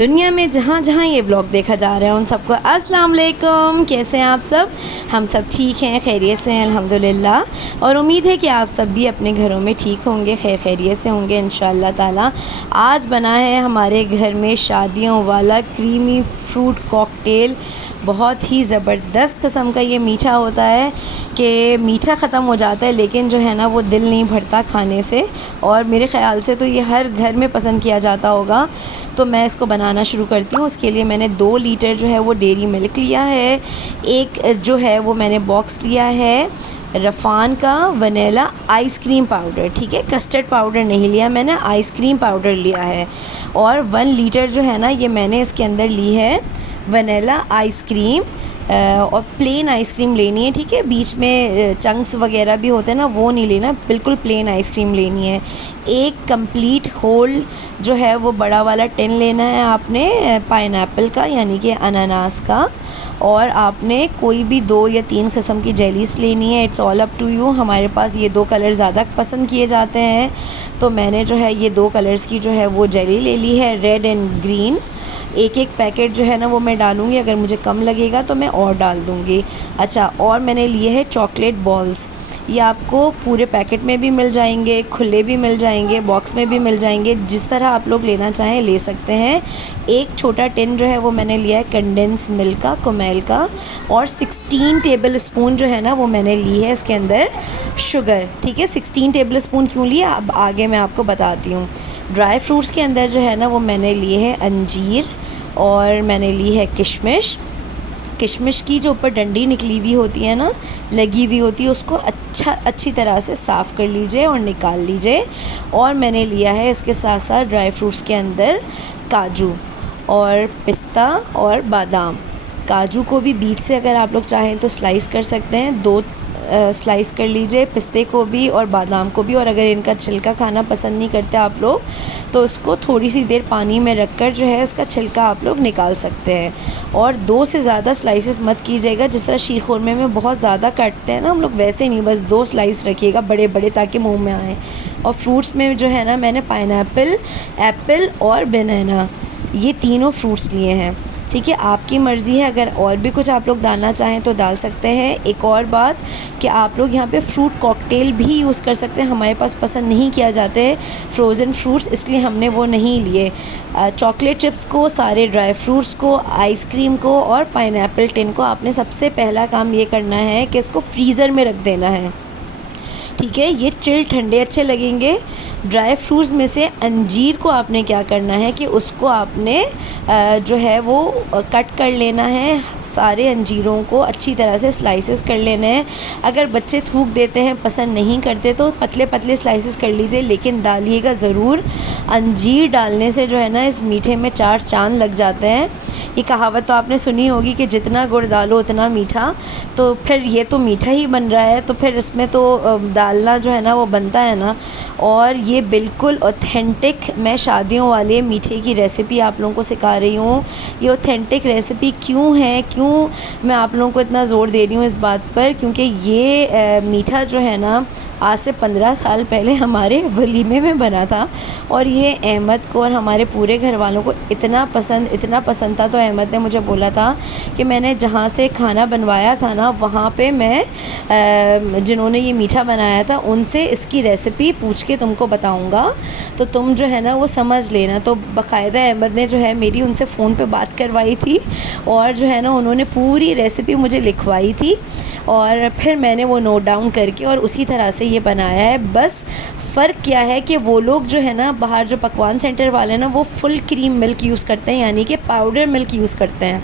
दुनिया में जहाँ जहाँ ये व्लॉग देखा जा रहा है उन सबको अस्सलाम वालेकुम। कैसे हैं आप सब? हम सब ठीक हैं, खैरियत से हैं अल्हम्दुलिल्लाह। और उम्मीद है कि आप सब भी अपने घरों में ठीक होंगे, खैरियत से होंगे इंशाअल्लाह ताला। आज बना है हमारे घर में शादियों वाला क्रीमी फ्रूट कॉकटेल। बहुत ही ज़बरदस्त किस्म का ये मीठा होता है कि मीठा ख़त्म हो जाता है, लेकिन जो है ना वो दिल नहीं भरता खाने से। और मेरे ख़्याल से तो ये हर घर में पसंद किया जाता होगा। तो मैं इसको बनाना शुरू करती हूँ। उसके लिए मैंने 2 लीटर जो है वो डेयरी मिल्क लिया है। एक जो है वो मैंने बॉक्स लिया है रफ़ान का वनीला आइसक्रीम पाउडर, ठीक है, कस्टर्ड पाउडर नहीं लिया मैंने, आइसक्रीम पाउडर लिया है। और 1 लीटर जो है ना ये मैंने इसके अंदर ली है वनीला आइसक्रीम। और प्लेन आइसक्रीम लेनी है, ठीक है, बीच में चंक्स वगैरह भी होते हैं ना, वो नहीं लेना, बिल्कुल प्लेन आइसक्रीम लेनी है। एक कंप्लीट होल जो है वो बड़ा वाला टिन लेना है आपने पाइनएप्पल का, यानी कि अनानास का। और आपने कोई भी 2 या 3 किस्म की जेलीस लेनी है, it's all up to you. हमारे पास ये 2 कलर ज़्यादा पसंद किए जाते हैं, तो मैंने जो है ये 2 कलर्स की जो है वो जेली ले ली है, रेड एंड ग्रीन। एक पैकेट जो है ना वो मैं डालूँगी, अगर मुझे कम लगेगा तो मैं और डाल दूँगी। अच्छा, और मैंने लिए हैं चॉकलेट बॉल्स। ये आपको पूरे पैकेट में भी मिल जाएंगे, खुले भी मिल जाएंगे, बॉक्स में भी मिल जाएंगे, जिस तरह आप लोग लेना चाहें ले सकते हैं। एक छोटा टिन जो है वो मैंने लिया है कंडेंस मिल्क का, कोमेल का। और 16 टेबल स्पून जो है ना वो मैंने ली है इसके अंदर शुगर, ठीक है। 16 टेबल स्पून क्यों लिया अब आगे मैं आपको बताती हूँ। ड्राई फ्रूट्स के अंदर जो है ना वो मैंने लिए हैं अंजीर, और मैंने ली है किशमिश। किशमिश की जो ऊपर डंडी निकली हुई होती है ना, लगी हुई होती है, उसको अच्छी तरह से साफ़ कर लीजिए और निकाल लीजिए। और मैंने लिया है इसके साथ साथ ड्राई फ्रूट्स के अंदर काजू और पिस्ता और बादाम। काजू को भी बीच से अगर आप लोग चाहें तो स्लाइस कर सकते हैं, 2 स्लाइस कर लीजिए, पिस्ते को भी और बादाम को भी। और अगर इनका छिलका खाना पसंद नहीं करते आप लोग तो उसको थोड़ी सी देर पानी में रखकर जो है इसका छिलका आप लोग निकाल सकते हैं। और 2 से ज़्यादा स्लाइसेस मत कीजिएगा, जिस तरह शीर खुरमे में बहुत ज़्यादा काटते हैं ना हम लोग, वैसे नहीं, बस 2 स्लाइस रखिएगा बड़े बड़े, ताकि मुंह में आए। और फ्रूट्स में जो है ना मैंने पाइनएप्पल, एप्पल और बनाना, ये तीनों फ्रूट्स लिए हैं, ठीक है। आपकी मर्ज़ी है, अगर और भी कुछ आप लोग डालना चाहें तो डाल सकते हैं। एक और बात कि आप लोग यहाँ पे फ्रूट कॉकटेल भी यूज़ कर सकते हैं। हमारे पास पसंद नहीं किया जाते फ्रोज़न फ्रूट्स, इसलिए हमने वो नहीं लिए। चॉकलेट चिप्स को, सारे ड्राई फ्रूट्स को, आइसक्रीम को और पाइनएप्पल टिन को आपने सबसे पहला काम ये करना है कि इसको फ्रीज़र में रख देना है, ठीक है। ये चिल ठंडे अच्छे लगेंगे। ड्राई फ्रूट्स में से अंजीर को आपने क्या करना है कि उसको आपने जो है वो कट कर लेना है। सारे अंजीरों को अच्छी तरह से स्लाइसेस कर लेने हैं। अगर बच्चे थूक देते हैं, पसंद नहीं करते, तो पतले पतले स्लाइसेस कर लीजिए, लेकिन डालिएगा ज़रूर। अंजीर डालने से जो है ना इस मीठे में 4 चाँद लग जाते हैं। ये कहावत तो आपने सुनी होगी कि जितना गुड़ डालो उतना मीठा। तो फिर ये तो मीठा ही बन रहा है, तो फिर इसमें तो डालना जो है ना वो बनता है ना। और ये बिल्कुल ऑथेंटिक, मैं शादियों वाले मीठे की रेसिपी आप लोगों को सिखा रही हूँ। ये ऑथेंटिक रेसिपी क्यों है, क्यों मैं आप लोगों को इतना ज़ोर दे रही हूँ इस बात पर, क्योंकि ये मीठा जो है ना आज से 15 साल पहले हमारे वलीमे में बना था। और ये अहमद को और हमारे पूरे घर वालों को इतना पसंद था, तो अहमद ने मुझे बोला था कि मैंने जहाँ से खाना बनवाया था ना वहाँ पे मैं जिन्होंने ये मीठा बनाया था उनसे इसकी रेसिपी पूछ के तुमको बताऊँगा, तो तुम जो है ना वो समझ लेना। तो बाकायदा अहमद ने जो है मेरी उनसे फ़ोन पे बात करवाई थी, और जो है ना उन्होंने पूरी रेसिपी मुझे लिखवाई थी, और फिर मैंने वो नोट डाउन करके और उसी तरह से ये बनाया है। बस फ़र्क क्या है कि वो लोग जो है ना बाहर जो पकवान सेंटर वाले हैं ना वो फुल क्रीम मिल्क यूज़ करते हैं, यानी कि पाउडर मिल्क यूज़ करते हैं।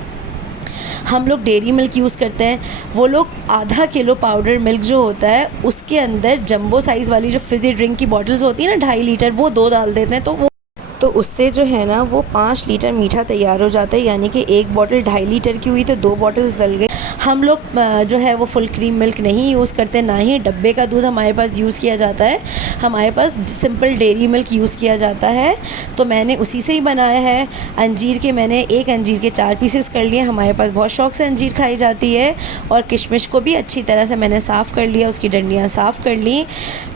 हम लोग डेयरी मिल्क यूज़ करते हैं। वो लोग आधा किलो पाउडर मिल्क जो होता है उसके अंदर जंबो साइज़ वाली जो फिज़ी ड्रिंक की बॉटल्स होती है ना 2.5 लीटर, वो 2 डाल देते हैं, तो उससे जो है ना वो 5 लीटर मीठा तैयार हो जाता है। यानी कि एक बॉटल 2.5 लीटर की हुई तो 2 बॉटल्स डल गई। हम लोग जो है वो फुल क्रीम मिल्क नहीं यूज़ करते, ना ही डब्बे का दूध हमारे पास यूज़ किया जाता है, हमारे पास सिंपल डेयरी मिल्क यूज़ किया जाता है। तो मैंने उसी से ही बनाया है। अंजीर के मैंने एक अंजीर के 4 पीसेस कर लिए, हमारे पास बहुत शौक़ से अंजीर खाई जाती है। और किशमिश को भी अच्छी तरह से मैंने साफ़ कर लिया, उसकी डंडियाँ साफ़ कर ली।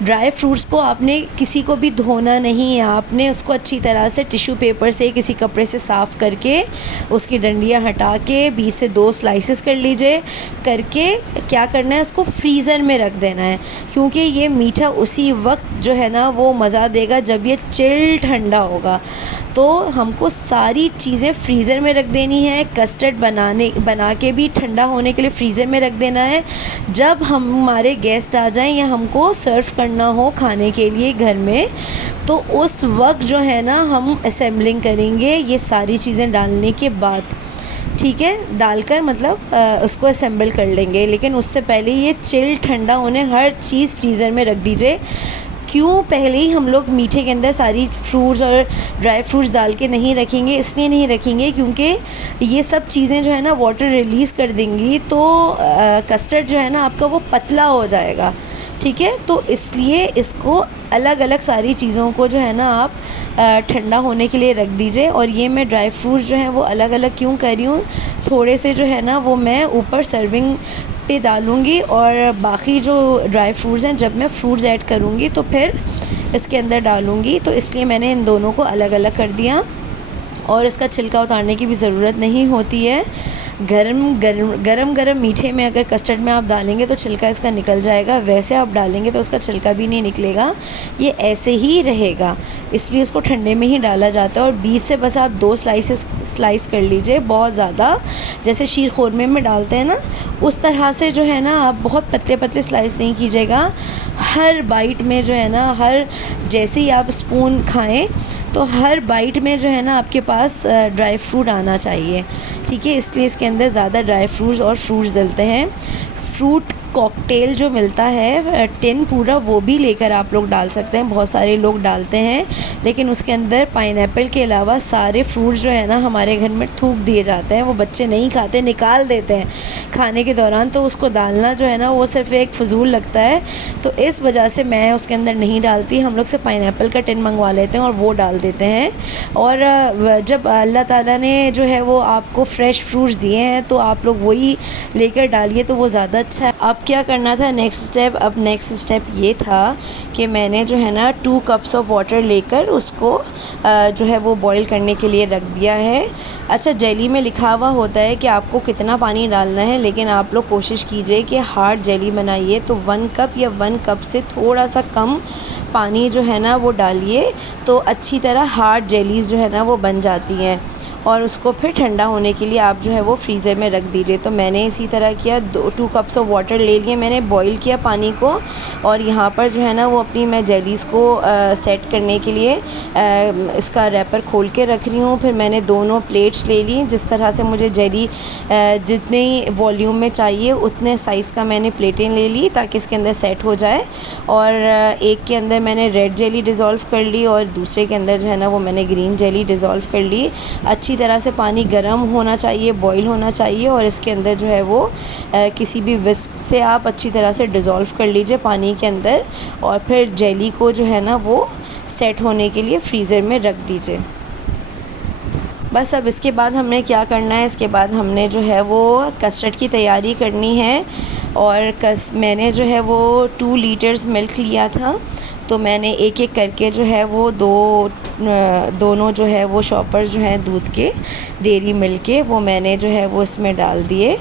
ड्राई फ्रूट्स को आपने किसी को भी धोना नहीं है, आपने उसको अच्छी तरह से टिश्यू पेपर से किसी कपड़े से साफ़ करके उसकी डंडियाँ हटा के बीच से 2 स्लाइसेस कर लीजिए। करके क्या करना है, उसको फ्रीज़र में रख देना है, क्योंकि ये मीठा उसी वक्त जो है ना वो मज़ा देगा जब ये चिल ठंडा होगा। तो हमको सारी चीज़ें फ्रीज़र में रख देनी है। कस्टर्ड बना के भी ठंडा होने के लिए फ्रीज़र में रख देना है। जब हमारे गेस्ट आ जाएं या हमको सर्व करना हो खाने के लिए घर में, तो उस वक्त जो है ना हम असेंबलिंग करेंगे ये सारी चीज़ें डालने के बाद, ठीक है, डालकर मतलब उसको असेंबल कर लेंगे। लेकिन उससे पहले ये चिल ठंडा होने हर चीज़ फ्रीज़र में रख दीजिए। क्यों पहले ही हम लोग मीठे के अंदर सारी फ्रूट्स और ड्राई फ्रूट्स डाल के नहीं रखेंगे, इसलिए नहीं रखेंगे क्योंकि ये सब चीज़ें जो है ना वाटर रिलीज़ कर देंगी, तो कस्टर्ड जो है ना आपका वो पतला हो जाएगा, ठीक है। तो इसलिए इसको अलग अलग सारी चीज़ों को जो है ना आप ठंडा होने के लिए रख दीजिए। और ये मैं ड्राई फ्रूट्स जो हैं वो अलग अलग क्यों कर रही हूँ, थोड़े से जो है ना वो मैं ऊपर सर्विंग पे डालूँगी, और बाकी जो ड्राई फ्रूट्स हैं जब मैं फ्रूट्स ऐड करूँगी तो फिर इसके अंदर डालूँगी। तो इसलिए मैंने इन दोनों को अलग अलग कर दिया। और इसका छिलका उतारने की भी ज़रूरत नहीं होती है। गरम मीठे में अगर कस्टर्ड में आप डालेंगे तो छिलका इसका निकल जाएगा, वैसे आप डालेंगे तो उसका छिलका भी नहीं निकलेगा, ये ऐसे ही रहेगा। इसलिए इसको ठंडे में ही डाला जाता है। और बीच से बस आप 2 स्लाइस कर लीजिए, बहुत ज़्यादा जैसे शीर खोरमे में डालते हैं ना उस तरह से जो है ना आप बहुत पतले पतले स्लाइस नहीं कीजिएगा। हर बाइट में जो है ना, हर जैसे ही आप स्पून खाएं तो हर बाइट में जो है ना आपके पास ड्राई फ्रूट आना चाहिए, ठीक है। इसलिए इसके अंदर ज़्यादा ड्राई फ्रूट्स और फ्रूट्स डलते हैं। फ्रूट कॉकटेल जो मिलता है टिन पूरा, वो भी लेकर आप लोग डाल सकते हैं, बहुत सारे लोग डालते हैं। लेकिन उसके अंदर पाइनएप्पल के अलावा सारे फ्रूट्स जो है ना हमारे घर में थूक दिए जाते हैं, वो बच्चे नहीं खाते, निकाल देते हैं खाने के दौरान। तो उसको डालना जो है ना वो सिर्फ एक फ़िज़ूल लगता है, तो इस वजह से मैं उसके अंदर नहीं डालती। हम लोग से पाइनएप्पल का टिन मंगवा लेते हैं और वो डाल देते हैं। और जब अल्लाह ताला ने जो है वो आपको फ़्रेश फ्रूट्स दिए हैं तो आप लोग वही लेकर डालिए, तो वो ज़्यादा अच्छा है। अब क्या करना था नेक्स्ट स्टेप, अब नेक्स्ट स्टेप ये था कि मैंने जो है ना 2 कप्स ऑफ वाटर लेकर उसको जो है वो बॉईल करने के लिए रख दिया है। अच्छा, जेली में लिखा हुआ होता है कि आपको कितना पानी डालना है, लेकिन आप लोग कोशिश कीजिए कि हार्ड जेली बनाइए, तो 1 कप या 1 कप से थोड़ा सा कम पानी जो है ना वो डालिए, तो अच्छी तरह हार्ड जेलीज़ जो है ना वो बन जाती हैं। और उसको फिर ठंडा होने के लिए आप जो है वो फ्रीज़र में रख दीजिए। तो मैंने इसी तरह किया, 2 कप्स ऑफ वाटर ले लिए मैंने, बॉईल किया पानी को, और यहाँ पर जो है ना वो अपनी मैं जेलीज़ को सेट करने के लिए इसका रैपर खोल के रख रही हूँ। फिर मैंने दोनों प्लेट्स ले ली, जिस तरह से मुझे जेली जितने वॉल्यूम में चाहिए उतने साइज़ का मैंने प्लेटें ले ली ताकि इसके अंदर सेट हो जाए। और एक के अंदर मैंने रेड जेली डिज़ोल्व कर ली और दूसरे के अंदर जो है ना वो मैंने ग्रीन जेली डिज़ोल्व कर ली। अच्छी तरह से पानी गर्म होना चाहिए, बॉईल होना चाहिए, और इसके अंदर जो है वो किसी भी विस्क से आप अच्छी तरह से डिज़ोल्व कर लीजिए पानी के अंदर, और फिर जेली को जो है ना वो सेट होने के लिए फ्रीज़र में रख दीजिए। बस अब इसके बाद हमने क्या करना है, इसके बाद हमने जो है वो कस्टर्ड की तैयारी करनी है। और मैंने जो है वो 2 लीटर्स मिल्क लिया था, तो मैंने एक एक करके जो है वो दोनों जो है वो शॉपर जो हैं दूध के, डेयरी मिल्क के, वो मैंने जो है वो इसमें डाल दिए।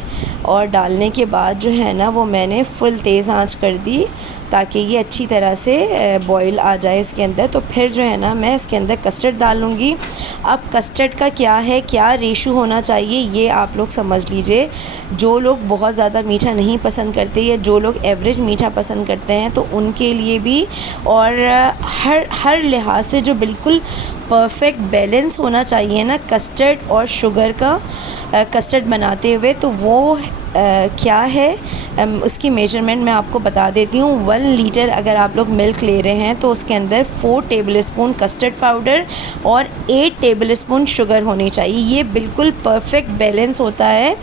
और डालने के बाद जो है ना वो मैंने फुल तेज़ आंच कर दी ताकि ये अच्छी तरह से बॉईल आ जाए इसके अंदर। तो फिर जो है ना मैं इसके अंदर कस्टर्ड डालूँगी। अब कस्टर्ड का क्या है, क्या रेशो होना चाहिए, ये आप लोग समझ लीजिए। जो लोग बहुत ज़्यादा मीठा नहीं पसंद करते या जो लोग एवरेज मीठा पसंद करते हैं तो उनके लिए भी, और हर लिहाज से जो बिल्कुल परफेक्ट बैलेंस होना चाहिए ना कस्टर्ड और शुगर का कस्टर्ड बनाते हुए, तो वो क्या है उसकी मेजरमेंट मैं आपको बता देती हूँ। 1 लीटर अगर आप लोग मिल्क ले रहे हैं तो उसके अंदर 4 टेबलस्पून कस्टर्ड पाउडर और 8 टेबलस्पून शुगर होनी चाहिए। ये बिल्कुल परफेक्ट बैलेंस होता है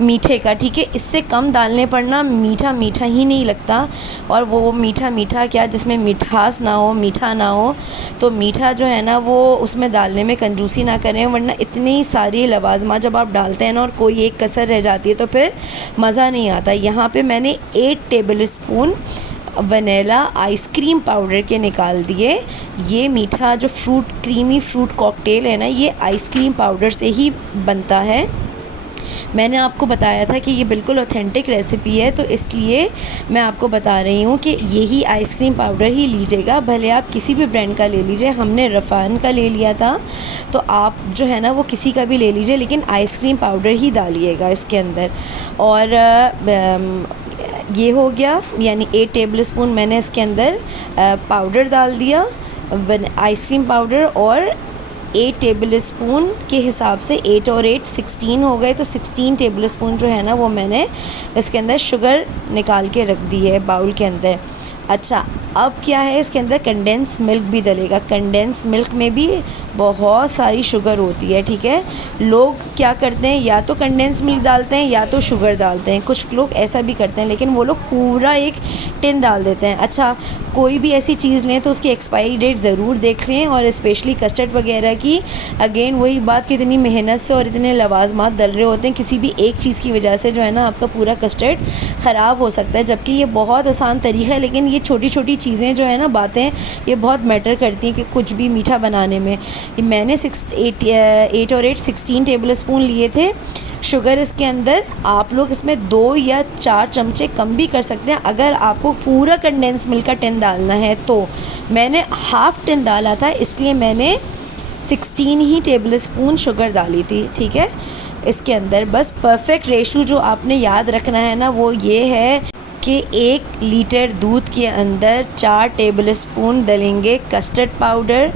मीठे का, ठीक है। इससे कम डालने पर ना मीठा मीठा ही नहीं लगता, और वो मीठा मीठा क्या, जिसमें मिठास ना हो, मीठा ना हो, तो मीठा जो है ना वो उसमें डालने में कंजूसी ना करें, वरना इतनी सारी लवाजमा जब आप डालते हैं ना और कोई एक कसर रह जाती है तो फिर मज़ा नहीं आता। यहाँ पे मैंने 8 टेबलस्पून वनीला आइसक्रीम पाउडर के निकाल दिए। ये मीठा जो क्रीमी फ्रूट कॉकटेल है ना, ये आइसक्रीम पाउडर से ही बनता है। मैंने आपको बताया था कि ये बिल्कुल ऑथेंटिक रेसिपी है, तो इसलिए मैं आपको बता रही हूँ कि यही आइसक्रीम पाउडर ही लीजिएगा, भले आप किसी भी ब्रांड का ले लीजिए। हमने रफ़ान का ले लिया था, तो आप जो है ना वो किसी का भी ले लीजिए, लेकिन आइसक्रीम पाउडर ही डालिएगा इसके अंदर। और ये हो गया, यानी 8 टेबलस्पून मैंने इसके अंदर पाउडर डाल दिया, आइसक्रीम पाउडर, और 8 टेबलस्पून के हिसाब से 8 और 8 16 हो गए, तो 16 टेबलस्पून जो है ना वो मैंने इसके अंदर शुगर निकाल के रख दी है बाउल के अंदर। अच्छा, अब क्या है, इसके अंदर कंडेंस मिल्क भी डलेगा। कंडेंस मिल्क में भी बहुत सारी शुगर होती है, ठीक है। लोग क्या करते हैं, या तो कंडेंस मिल्क डालते हैं या तो शुगर डालते हैं, कुछ लोग ऐसा भी करते हैं, लेकिन वो लोग पूरा एक टिन डाल देते हैं। अच्छा, कोई भी ऐसी चीज़ लें तो उसकी एक्सपायरी डेट ज़रूर देख लें, और स्पेशली कस्टर्ड वगैरह की, अगेन वही बात कि इतनी मेहनत से और इतने लवाजमात डल रहे होते हैं, किसी भी एक चीज़ की वजह से जो है ना आपका पूरा कस्टर्ड ख़राब हो सकता है। जबकि ये बहुत आसान तरीका है, लेकिन ये छोटी छोटी चीज़ें जो है ना, बातें, ये बहुत मैटर करती हैं कि कुछ भी मीठा बनाने में। मैंने 8 और 8 16 टेबलस्पून लिए थे शुगर इसके अंदर। आप लोग इसमें 2 या 4 चमचे कम भी कर सकते हैं अगर आपको पूरा कंडेंस मिल्क का टिन डालना है तो। मैंने हाफ़ टिन डाला था, इसलिए मैंने 16 ही टेबलस्पून शुगर डाली थी, ठीक है। इसके अंदर बस परफेक्ट रेशो जो आपने याद रखना है ना, वो ये है कि 1 लीटर दूध के अंदर 4 टेबलस्पून डलेंगे कस्टर्ड पाउडर,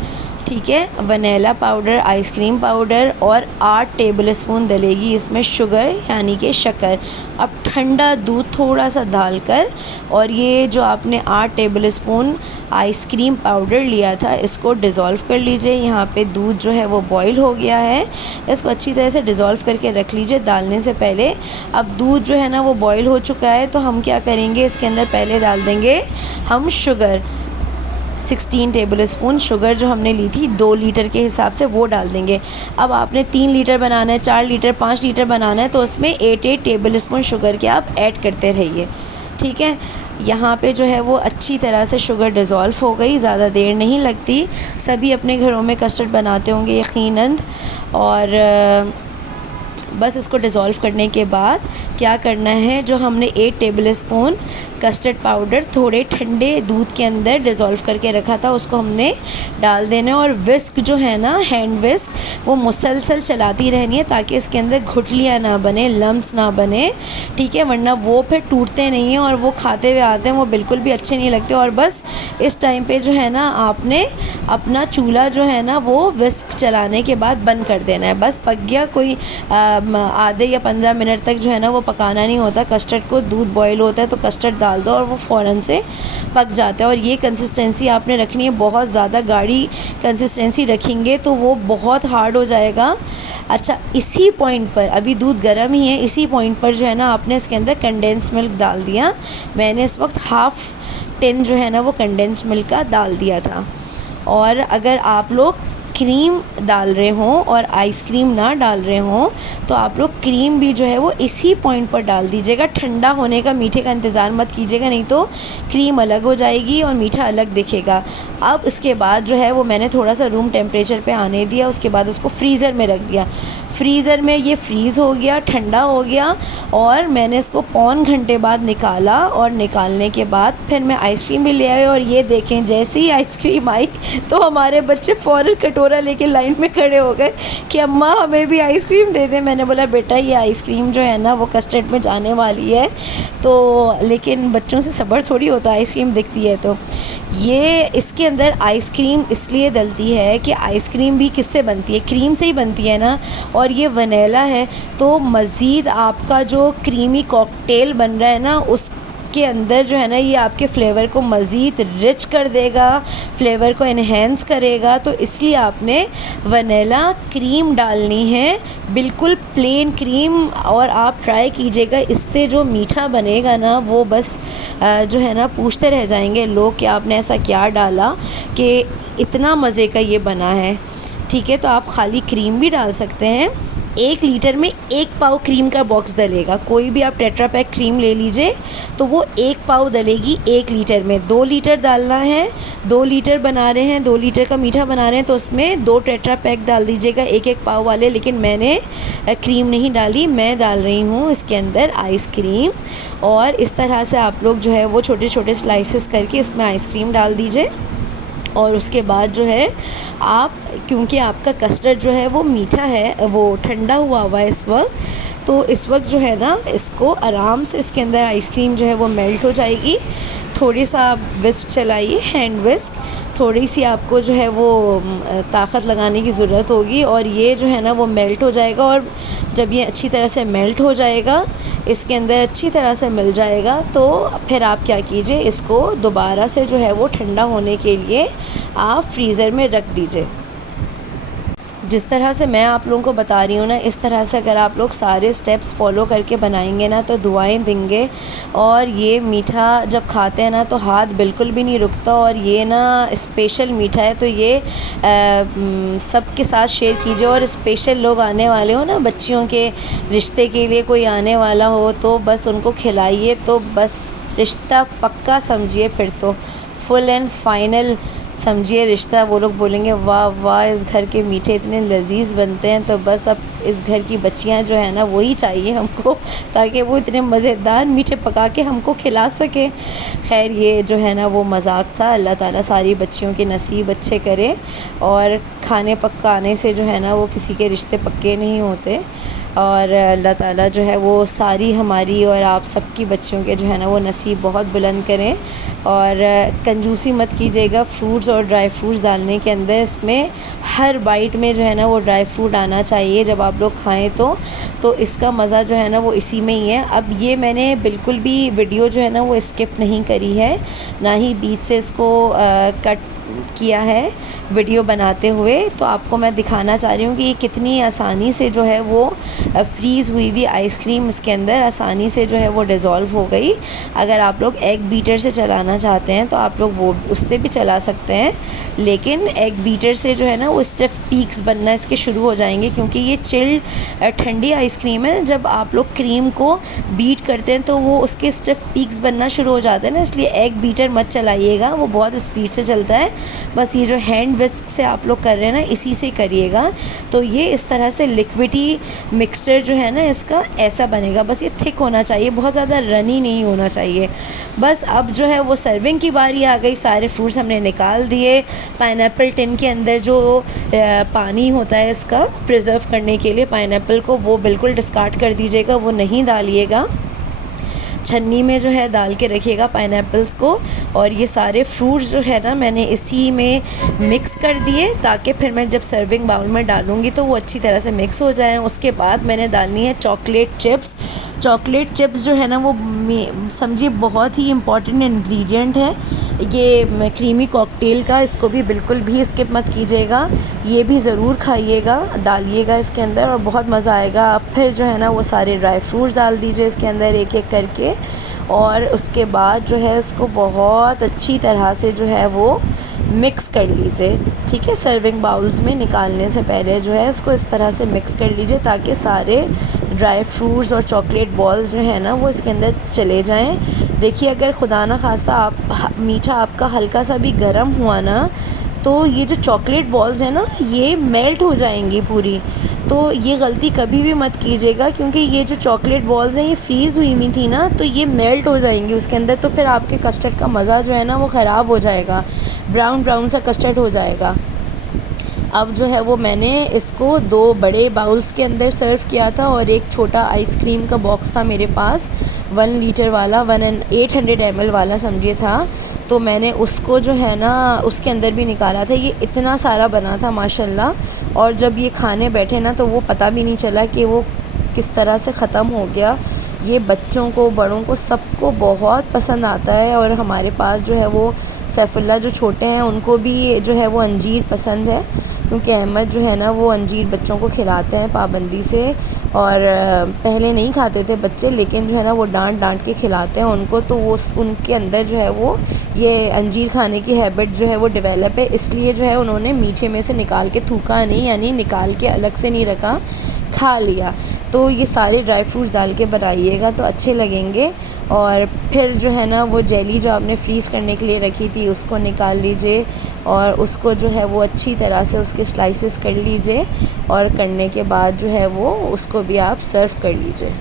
ठीक है, वनीला पाउडर, आइसक्रीम पाउडर, और 8 टेबलस्पून डलेगी इसमें शुगर, यानी कि शक्कर। अब ठंडा दूध थोड़ा सा डालकर, और ये जो आपने 8 टेबलस्पून आइसक्रीम पाउडर लिया था इसको डिज़ोल्व कर लीजिए। यहाँ पे दूध जो है वो बॉईल हो गया है, इसको अच्छी तरह से डिज़ोल्व करके रख लीजिए डालने से पहले। अब दूध जो है ना वो बॉईल हो चुका है, तो हम क्या करेंगे, इसके अंदर पहले डाल देंगे हम शुगर। 16 टेबलस्पून शुगर जो हमने ली थी 2 लीटर के हिसाब से, वो डाल देंगे। अब आपने 3 लीटर बनाना है, 4 लीटर, 5 लीटर बनाना है, तो उसमें 8 टेबलस्पून शुगर के आप ऐड करते रहिए, ठीक है। यहाँ पे जो है वो अच्छी तरह से शुगर डिज़ोल्व हो गई, ज़्यादा देर नहीं लगती। सभी अपने घरों में कस्टर्ड बनाते होंगे यकीनन। और बस इसको डिज़ोल्व करने के बाद क्या करना है, जो हमने 8 टेबलस्पून कस्टर्ड पाउडर थोड़े ठंडे दूध के अंदर डिज़ोल्व करके रखा था उसको हमने डाल देना है। और विस्क जो है ना, हैंड विस्क, वो मुसलसल चलाती रहनी है ताकि इसके अंदर घुटलियाँ ना बने, लम्स ना बने, ठीक है, वरना वो फिर टूटते नहीं हैं और वो खाते हुए आते हैं, वो बिल्कुल भी अच्छे नहीं लगते। और बस इस टाइम पे जो है ना आपने अपना चूल्हा जो है ना वो विस्क चलाने के बाद बंद कर देना है। बस पक गया, कोई आधे या 15 मिनट तक जो है ना वो पकाना नहीं होता कस्टर्ड को। दूध बॉईल होता है तो कस्टर्ड डाल दो और वो फ़ौरन से पक जाता है। और ये कंसिस्टेंसी आपने रखनी है, बहुत ज़्यादा गाढ़ी कंसिस्टेंसी रखेंगे तो वो बहुत हार्ड हो जाएगा। अच्छा, इसी पॉइंट पर, अभी दूध गर्म ही है, इसी पॉइंट पर जो है ना आपने इसके अंदर कंडेंस मिल्क डाल दिया। मैंने इस वक्त हाफ़ टिन जो है ना वो कंडेंस मिल्क का डाल दिया था। और अगर आप लोग क्रीम डाल रहे हों और आइसक्रीम ना डाल रहे हों तो आप लोग क्रीम भी जो है वो इसी पॉइंट पर डाल दीजिएगा। ठंडा होने का, मीठे का इंतज़ार मत कीजिएगा, नहीं तो क्रीम अलग हो जाएगी और मीठा अलग दिखेगा। अब इसके बाद जो है वो मैंने थोड़ा सा रूम टेम्परेचर पे आने दिया, उसके बाद उसको फ्रीज़र में रख दिया। फ्रीज़र में ये फ्रीज़ हो गया, ठंडा हो गया, और मैंने इसको पौन घंटे बाद निकाला। और निकालने के बाद फिर मैं आइसक्रीम भी ले आई, और ये देखें जैसे ही आइसक्रीम आई तो हमारे बच्चे फ़ौरन कटोरा लेके लाइन में खड़े हो गए कि अम्मा हमें भी आइसक्रीम दे दें। मैंने बोला बेटा ये आइसक्रीम जो है ना वो कस्टर्ड में जाने वाली है, तो लेकिन बच्चों से सब्र थोड़ी होता है, आइसक्रीम दिखती है तो। ये इसके अंदर आइसक्रीम इसलिए डलती है कि आइसक्रीम भी किससे बनती है, क्रीम से ही बनती है ना, और ये वनीला है तो मज़ीद आपका जो क्रीमी कॉकटेल बन रहा है ना उसके अंदर जो है ना ये आपके फ्लेवर को मज़ीद रिच कर देगा, फ्लेवर को इन्हेंस करेगा। तो इसलिए आपने वनीला क्रीम डालनी है, बिल्कुल प्लेन क्रीम। और आप ट्राई कीजिएगा, इससे जो मीठा बनेगा ना वो बस जो है ना पूछते रह जाएंगे लोग कि आपने ऐसा क्या डाला कि इतना मज़े का ये बना है। ठीक है, तो आप ख़ाली क्रीम भी डाल सकते हैं। 1 लीटर में 1 पाव क्रीम का बॉक्स डलेगा। कोई भी आप टेट्रा पैक क्रीम ले लीजिए तो वो 1 पाव डलेगी 1 लीटर में। 2 लीटर डालना है, 2 लीटर बना रहे हैं, 2 लीटर का मीठा बना रहे हैं तो उसमें 2 टेट्रा पैक डाल दीजिएगा 1-1 पाव वाले। लेकिन मैंने क्रीम नहीं डाली, मैं डाल रही हूँ इसके अंदर आइसक्रीम। और इस तरह से आप लोग जो है वो छोटे छोटे स्लाइसेस करके इसमें आइसक्रीम डाल दीजिए। और उसके बाद जो है आप, क्योंकि आपका कस्टर्ड जो है वो मीठा है, वो ठंडा हुआ है इस वक्त, तो इस वक्त जो है ना इसको आराम से इसके अंदर आइसक्रीम जो है वो मेल्ट हो जाएगी। थोड़ी सा आप विस्क चलाइए, हैंड विस्क, थोड़ी सी आपको जो है वो ताकत लगाने की ज़रूरत होगी और ये जो है ना वो मेल्ट हो जाएगा। और जब ये अच्छी तरह से मेल्ट हो जाएगा, इसके अंदर अच्छी तरह से मिल जाएगा, तो फिर आप क्या कीजिए, इसको दोबारा से जो है वो ठंडा होने के लिए आप फ्रीज़र में रख दीजिए। जिस तरह से मैं आप लोगों को बता रही हूँ ना, इस तरह से अगर आप लोग सारे स्टेप्स फॉलो करके बनाएंगे ना तो दुआएं देंगे। और ये मीठा जब खाते हैं ना तो हाथ बिल्कुल भी नहीं रुकता। और ये ना स्पेशल मीठा है, तो ये सबके साथ शेयर कीजिए। और स्पेशल लोग आने वाले हो ना, बच्चियों के रिश्ते के लिए कोई आने वाला हो तो बस उनको खिलाइए, तो बस रिश्ता पक्का समझिए, फिर तो फुल एंड फाइनल समझिए रिश्ता। वो लोग बोलेंगे वाह वाह, इस घर के मीठे इतने लजीज बनते हैं। तो बस अब इस घर की बच्चियां जो है ना वही चाहिए हमको, ताकि वो इतने मज़ेदार मीठे पका के हमको खिला सके। खैर, ये जो है ना वो मजाक था। अल्लाह ताला सारी बच्चियों के नसीब अच्छे करे। और खाने पकाने से जो है ना वो किसी के रिश्ते पक्के नहीं होते। और अल्लाह ताला जो है वो सारी हमारी और आप सबकी बच्चियों के जो है ना वो नसीब बहुत बुलंद करें। और कंजूसी मत कीजिएगा फ्रूट्स और ड्राई फ्रूट्स डालने के अंदर। इसमें हर बाइट में जो है ना वो ड्राई फ्रूट आना चाहिए जब आप लोग खाएं तो इसका मज़ा जो है ना वो इसी में ही है। अब ये मैंने बिल्कुल भी वीडियो जो है ना वो स्किप नहीं करी है, ना ही बीच से इसको कट किया है वीडियो बनाते हुए। तो आपको मैं दिखाना चाह रही हूँ कि ये कितनी आसानी से जो है वो फ्रीज़ हुई हुई आइसक्रीम इसके अंदर आसानी से जो है वो डिज़ोल्व हो गई। अगर आप लोग एग बीटर से चलाना चाहते हैं तो आप लोग वो उससे भी चला सकते हैं, लेकिन एग बीटर से जो है ना वो स्टिफ पीक्स बनना इसके शुरू हो जाएंगे, क्योंकि ये चिल्ड ठंडी आइसक्रीम है। जब आप लोग क्रीम को बीट करते हैं तो वो उसके स्टिफ पीक्स बनना शुरू हो जाते हैं ना, इसलिए एग बीटर मत चलाइएगा, वो बहुत स्पीड से चलता है। बस ये जो हैंड विस्क से आप लोग कर रहे हैं ना, इसी से करिएगा। तो ये इस तरह से लिक्विडी मिक्सचर जो है ना इसका ऐसा बनेगा। बस ये थिक होना चाहिए, बहुत ज़्यादा रनी नहीं होना चाहिए। बस अब जो है वो सर्विंग की बारी आ गई। सारे फ्रूट्स हमने निकाल दिए। पाइनएप्पल टिन के अंदर जो पानी होता है इसका प्रिजर्व करने के लिए पाइनएप्पल को, वो बिल्कुल डिस्कार्ड कर दीजिएगा, वो नहीं डालिएगा। छन्नी में जो है डाल के रखिएगा पाइनएप्पल्स को। और ये सारे फ्रूट्स जो है ना मैंने इसी में मिक्स कर दिए, ताकि फिर मैं जब सर्विंग बाउल में डालूँगी तो वो अच्छी तरह से मिक्स हो जाए। उसके बाद मैंने डालनी है चॉकलेट चिप्स। चॉकलेट चिप्स जो है ना वो समझिए बहुत ही इम्पॉर्टेंट इंग्रेडिएंट है ये क्रीमी कॉकटेल का। इसको भी बिल्कुल भी स्किप मत कीजिएगा, ये भी ज़रूर खाइएगा, डालिएगा इसके अंदर और बहुत मज़ा आएगा। अब फिर जो है ना वो सारे ड्राई फ्रूट्स डाल दीजिए इसके अंदर एक एक करके। और उसके बाद जो है इसको बहुत अच्छी तरह से जो है वो मिक्स कर लीजिए। ठीक है, सर्विंग बाउल्स में निकालने से पहले जो है इसको इस तरह से मिक्स कर लीजिए, ताकि सारे ड्राई फ्रूट्स और चॉकलेट बॉल्स जो है ना वो इसके अंदर चले जाएं। देखिए, अगर खुदा ना खास्ता आप मीठा आपका हल्का सा भी गर्म हुआ ना तो ये जो चॉकलेट बॉल्स हैं ना ये मेल्ट हो जाएंगी पूरी। तो ये गलती कभी भी मत कीजिएगा, क्योंकि ये जो चॉकलेट बॉल्स हैं ये फ्रीज़ हुई हुई थी ना, तो ये मेल्ट हो जाएंगी उसके अंदर। तो फिर आपके कस्टर्ड का मज़ा जो है ना वो ख़राब हो जाएगा, ब्राउन ब्राउन सा कस्टर्ड हो जाएगा। अब जो है वो मैंने इसको 2 बड़े बाउल्स के अंदर सर्व किया था और एक छोटा आइसक्रीम का बॉक्स था मेरे पास 1 लीटर वाला 800 ml वाला समझिए था। तो मैंने उसको जो है ना उसके अंदर भी निकाला था। ये इतना सारा बना था माशाल्लाह, और जब ये खाने बैठे ना तो वो पता भी नहीं चला कि वो किस तरह से ख़त्म हो गया। ये बच्चों को, बड़ों को, सबको बहुत पसंद आता है। और हमारे पास जो है वो सैफुल्ला जो छोटे हैं उनको भी जो है वो अंजीर पसंद है, क्योंकि अहमद जो है ना वो अंजीर बच्चों को खिलाते हैं पाबंदी से। और पहले नहीं खाते थे बच्चे, लेकिन जो है ना वो डांट डांट के खिलाते हैं उनको, तो वो उनके अंदर जो है वो ये अंजीर खाने की हैबिट जो है वो डेवलप है। इसलिए जो है उन्होंने मीठे में से निकाल के थूका नहीं, यानी निकाल के अलग से नहीं रखा, खा लिया। तो ये सारे ड्राई फ्रूट्स डाल के बनाइएगा तो अच्छे लगेंगे। और फिर जो है ना वो जेली जो आपने फ्रीज़ करने के लिए रखी थी उसको निकाल लीजिए, और उसको जो है वो अच्छी तरह से उसके स्लाइसेस कर लीजिए, और करने के बाद जो है वो उसको भी आप सर्व कर लीजिए।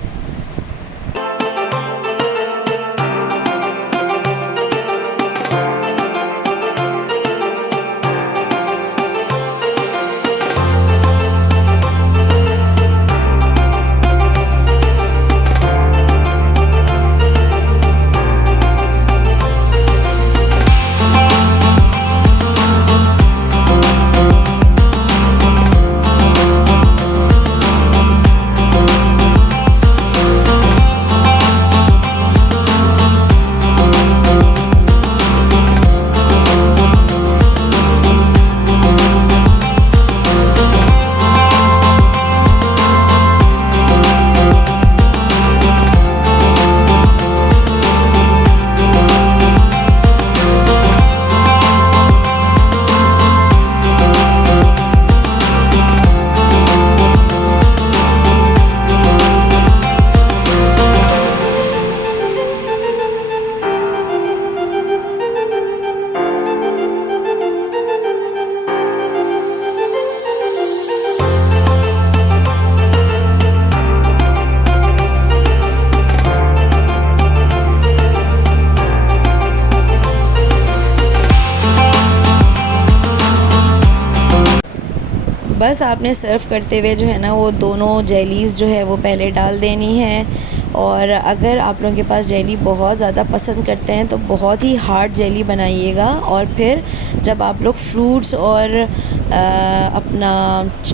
बस आपने सर्व करते हुए जो है ना वो दोनों जेलीज़ जो है वो पहले डाल देनी है। और अगर आप लोगों के पास जेली बहुत ज़्यादा पसंद करते हैं तो बहुत ही हार्ड जेली बनाइएगा। और फिर जब आप लोग फ्रूट्स और अपना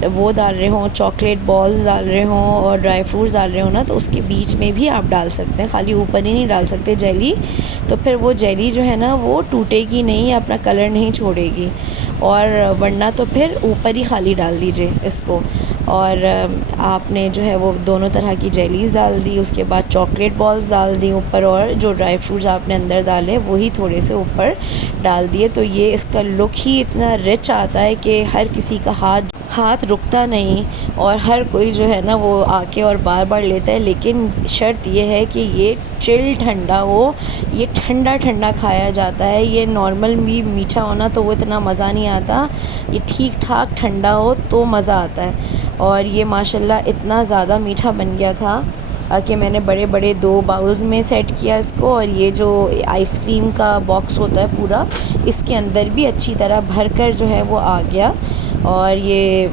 वो डाल रहे हों, चॉकलेट बॉल्स डाल रहे हों और ड्राई फ्रूट्स डाल रहे हो ना, तो उसके बीच में भी आप डाल सकते हैं, खाली ऊपर ही नहीं डाल सकते जेली। तो फिर वो जेली जो है ना वो टूटेगी नहीं, अपना कलर नहीं छोड़ेगी, और वरना तो फिर ऊपर ही खाली डाल दीजिए इसको। और आपने जो है वो दोनों तरह की जेलीज़ डाल दी, उसके बाद चॉकलेट बॉल्स डाल दी ऊपर, और जो ड्राई फ्रूट्स आपने अंदर डाले वही थोड़े से ऊपर डाल दिए। तो ये इसका लुक ही इतना रिच आता है कि हर किसी का हाथ रुकता नहीं, और हर कोई जो है ना वो आके और बार बार लेता है। लेकिन शर्त ये है कि ये चिल ठंडा हो, ये ठंडा ठंडा खाया जाता है। ये नॉर्मल भी मीठा होना तो वो इतना मज़ा नहीं आता, ये ठीक ठाक ठंडा हो तो मज़ा आता है। और ये माशाल्लाह इतना ज़्यादा मीठा बन गया था कि मैंने बड़े बड़े 2 बाउल्स में सेट किया इसको। और ये जो आइसक्रीम का बॉक्स होता है पूरा, इसके अंदर भी अच्छी तरह भर कर जो है वो आ गया। और ये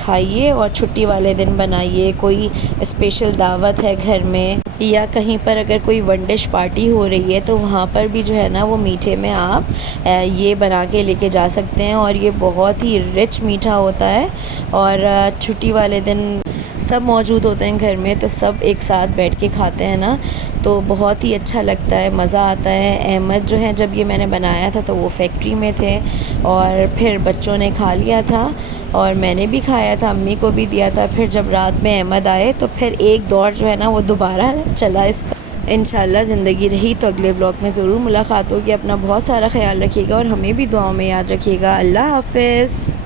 खाइए और छुट्टी वाले दिन बनाइए, कोई स्पेशल दावत है घर में या कहीं पर अगर कोई वन डिश पार्टी हो रही है तो वहाँ पर भी जो है ना वो मीठे में आप ये बना के लेके जा सकते हैं। और ये बहुत ही रिच मीठा होता है, और छुट्टी वाले दिन सब मौजूद होते हैं घर में, तो सब एक साथ बैठ के खाते हैं ना, तो बहुत ही अच्छा लगता है, मज़ा आता है। अहमद जो है जब ये मैंने बनाया था तो वो फैक्ट्री में थे, और फिर बच्चों ने खा लिया था और मैंने भी खाया था, अम्मी को भी दिया था। फिर जब रात में अहमद आए तो फिर एक दौर जो है ना वो दोबारा चला इसका। इंशाल्लाह ज़िंदगी रही तो अगले ब्लॉग में ज़रूर मुलाकात होगी। अपना बहुत सारा ख्याल रखिएगा और हमें भी दुआओं में याद रखिएगा। अल्लाह हाफ़िज़।